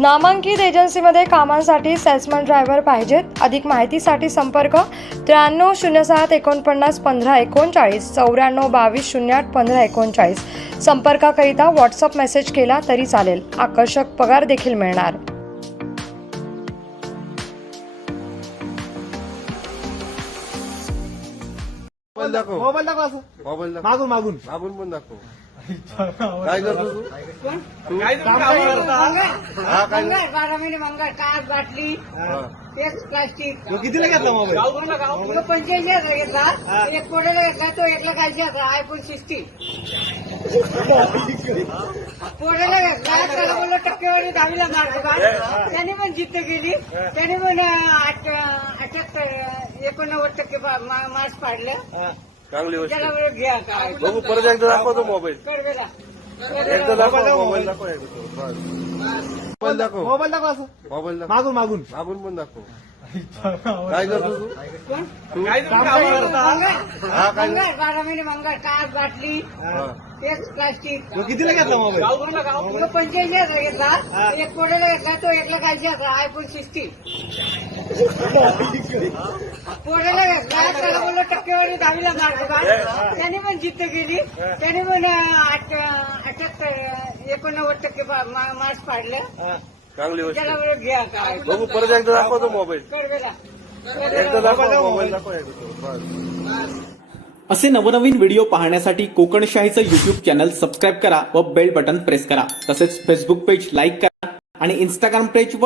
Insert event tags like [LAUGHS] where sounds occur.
नामांकित एजन्सीमध्ये कामांसाठी सेल्समन ड्रायव्हर पाहिजेत. अधिक माहितीसाठी संपर्क त्र्याण्णव शून्य सात एकोणपन्नास पंधरा एकोणचाळीस चौऱ्याण्णव बावीस शून्य आठ पंधरा एकोणचाळीस. संपर्काकरिता व्हॉट्सअप मेसेज केला तरी चालेल. आकर्षक पगार देखील मिळणार. मोबाईल दाखव. मोबाईल दाखव असं. मोबाईल दाखव. मागून मागून. मागून पण दाखव. काय करतो तू? तू काय? हा काय मंगळ बारा महिने मंगळ. काच बाटली. तेच प्लास्टिक तो कितीला घेतला मोबाईल? तो हजार घेतला. एक कोड्याला घेतला तो एक लाख ऐंशी हजार. आयफोन सिक्स्टीन कोड्याला घेतला त्याला बोललो टक्केवारी दहावीला मार्क त्याने पण जिद्द केली. त्याने पण अठ्याहत्तर एकोणनव्वद टक्के मार्क्स पाडले. चांगली गोष्ट काय बघू परत एकदा दाखवतो मोबाईल. एकदा दाखव मोबाईल. दाखव एकदा. तो. बस. मोबाईल दाखव. मोबाईल दाखव असं. मोबाईल दाखव. मागून मागून. मागून पण दाखव. [LAUGHS] काय करतो तू? तू? काय? हा काय मंगळ? बारा महिने मंगळ काच बाटली हा. तेच प्लास्टिक. तो कितीला घेतला मोबाईल? हजार घेतला. एक कोड्याला घेतला तो एक लाख ऐंशी हजार. आयफोन घेतला त्याला टक्केवारी दहावीला मार्क का? त्याने पण जिद्द केली. त्याने पण अठ्याहत्तर एकोणनव्वद टक्के मार्क्स पाडले. चांगली गोष्ट. त्याला बोललो घ्या काय बघू परत एकदा दाखवतो मोबाईल. कडवेला एकदा दाखव मोबाईल दाखव एकदा तो. बस. असे नवनवीन व्हिडिओ पाहण्यासाठी कोकणशाहीचं युट्यूब चॅनल सबस्क्राईब करा व बेल बटन प्रेस करा. तसेच फेसबुक पेज लाईक करा आणि इंस्टाग्राम पेजवर